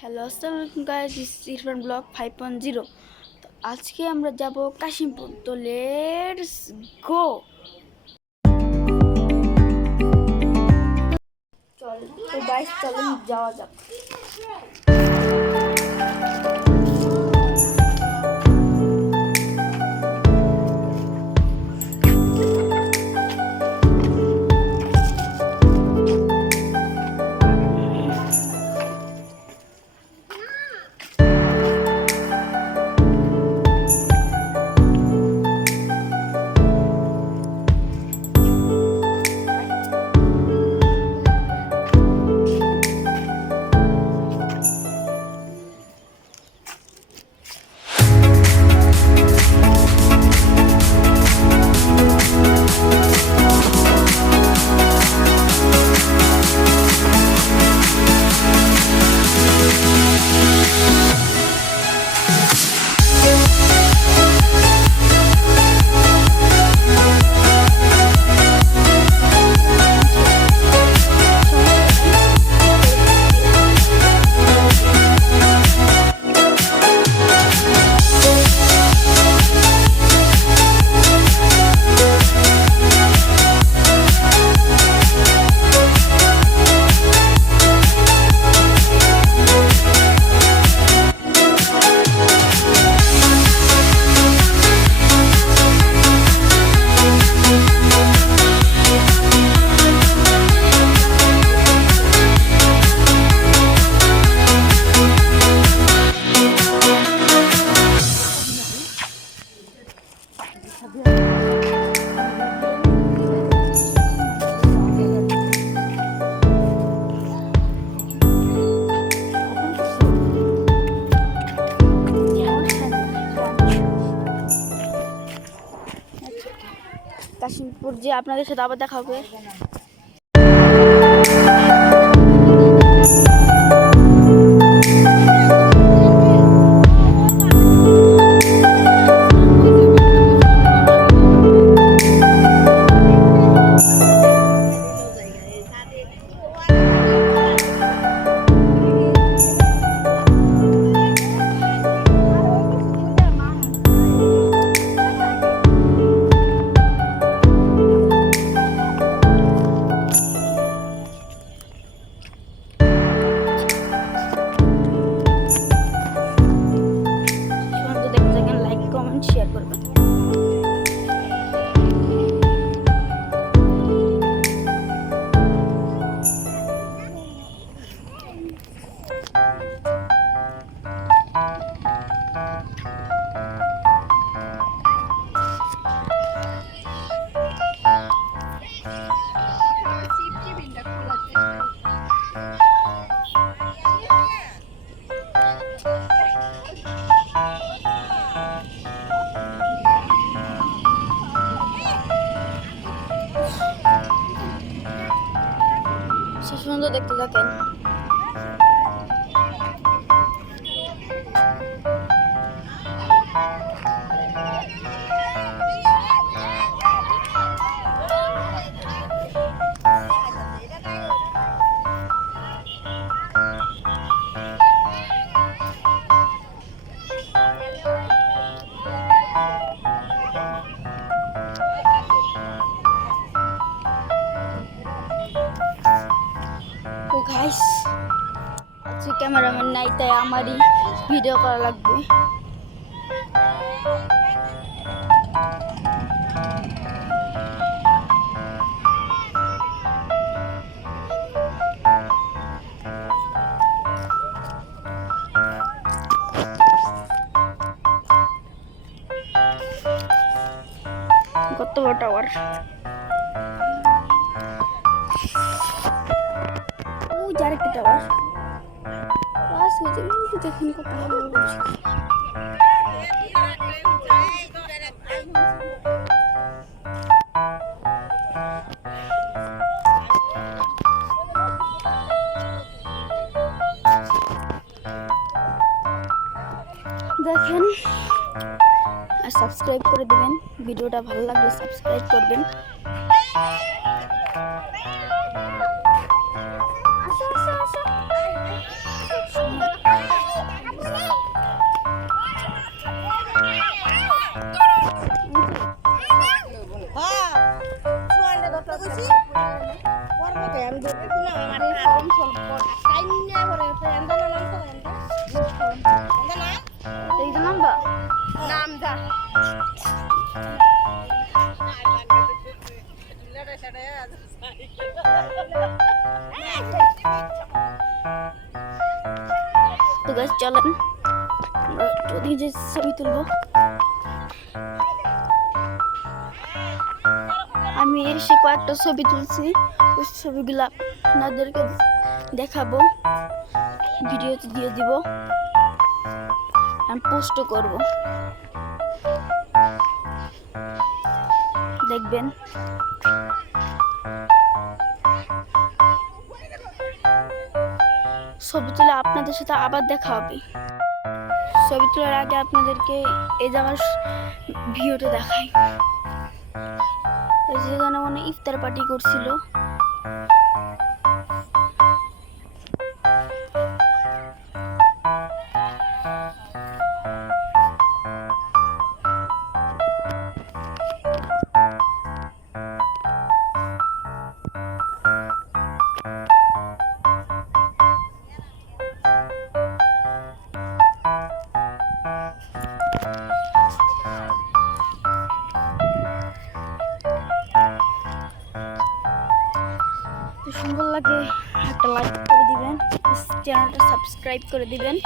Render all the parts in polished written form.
Hello আসসালামু আলাইকুম guys, this is Irfan blog 5.0। তো আজকে আমরা যাব কাশিমপুর। তো লেটস গো। চল তো গাইস, চলুন যাওয়া যাক। কাশিমপুর যে আপনাদের সাথে আবার দেখা হবে। লাইক কমেন্ট শেয়ার করবেন। সে সুন্দর দেখতে থাকেন। তো গাইস, আজকে ক্যামেরাম্যান নাই, তাই আমারই ভিডিও করা লাগবে। কত বড় টাওয়ার! ও যার একটা টাওয়ার পাস হয়ে যাবে। দেখুন কত বড় বড়। দেখেন আর সাবস্ক্রাইব করে দিবেন। ভিডিওটা ভালো লাগলে সাবস্ক্রাইব করবেন। আসো আসো আসো। তো গাইস চলেন আমরা একটু ওদিকে যে ছবি তুলবো। আমি এসে কয়েকটা ছবি তুলছি, ওই ছবিগুলো আপনাদেরকে দেখাবো, ভিডিওতে দিয়ে দিব, আমি পোস্টও করব, দেখবেন। ছবি তুলে আপনাদের সাথে আবার দেখা হবে। ছবি তোলার আগে আপনাদেরকে এই জায়গার ভিউটা দেখাই। যেখানে মানে ইফতার পার্টি করছিল, সুন্দর লাগে একটা লাইক করে দিবেন, চ্যানেলটা সাবস্ক্রাইব করে দিবেন,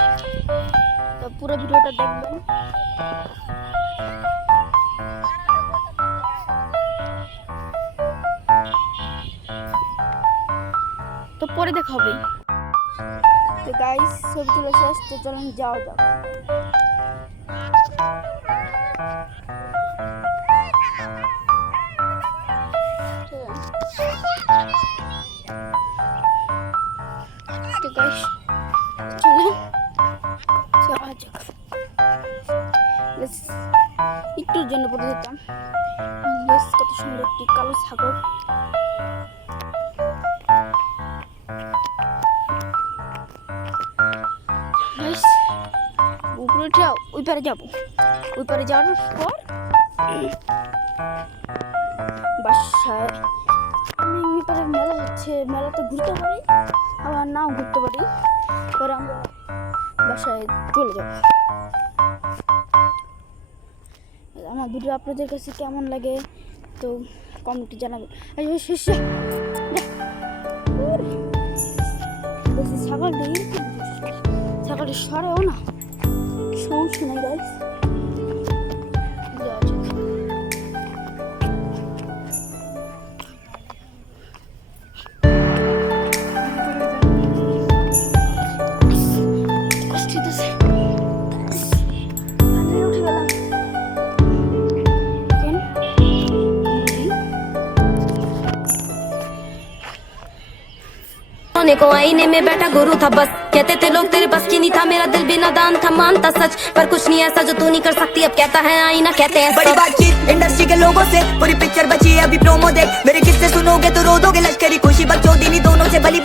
তো পুরো ভিডিওটা দেখবেন। তো পরে দেখা হবে। তো গাইস ছবি তুলে শেষ, তো চলুন যাওয়া যাক। তো গাইস চলুন যাওয়া যাক। একটুর জন্য পড়ে যেতাম। কত সুন্দর একটি কালো সাগর। উপরে যাও, ওই পারে যাবো। ওই পারে যাওয়ার পর বাসায় আমি ওই পারে মেলা হচ্ছে, মেলাতে ঘুরতে পারি আবার নাও ঘুরতে পারি, পরে আমরা বাসায় চলে যাব। আমার ভিডিও আপনাদের কাছে কেমন লাগে তো কমেন্টে জানাবেন। ছাগলটা সরেও না, সমস্যা নেই গাইস। को आईने में बैठा गुरु था बस, कहते थे लोग तेरे बस की नहीं था, मेरा दिल भी नादान था, मानता सच पर कुछ नहीं ऐसा जो तू नहीं कर सकती, अब कहता है आईना कहते हैं बड़ी बातचीत इंडस्ट्री के लोगों से, पूरी पिक्चर बची है अभी प्रोमो देख, मेरे किस्से सुनोगे तो रो दोगे, लश्करी खुशी बच्चों दीनी दोनों से भली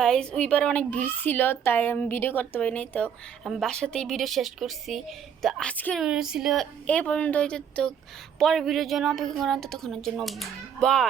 গাইজ ওইবার অনেক ভিড় ছিল, তাই আমি ভিডিও করতে পারিনি। তো আমি বাসাতেই ভিডিও শেষ করছি। তো আজকের ভিডিও ছিল এই পর্যন্ত। হয়তো তো পরের ভিডিওর জন্য অপেক্ষা করেন, ততক্ষণের জন্য বাই।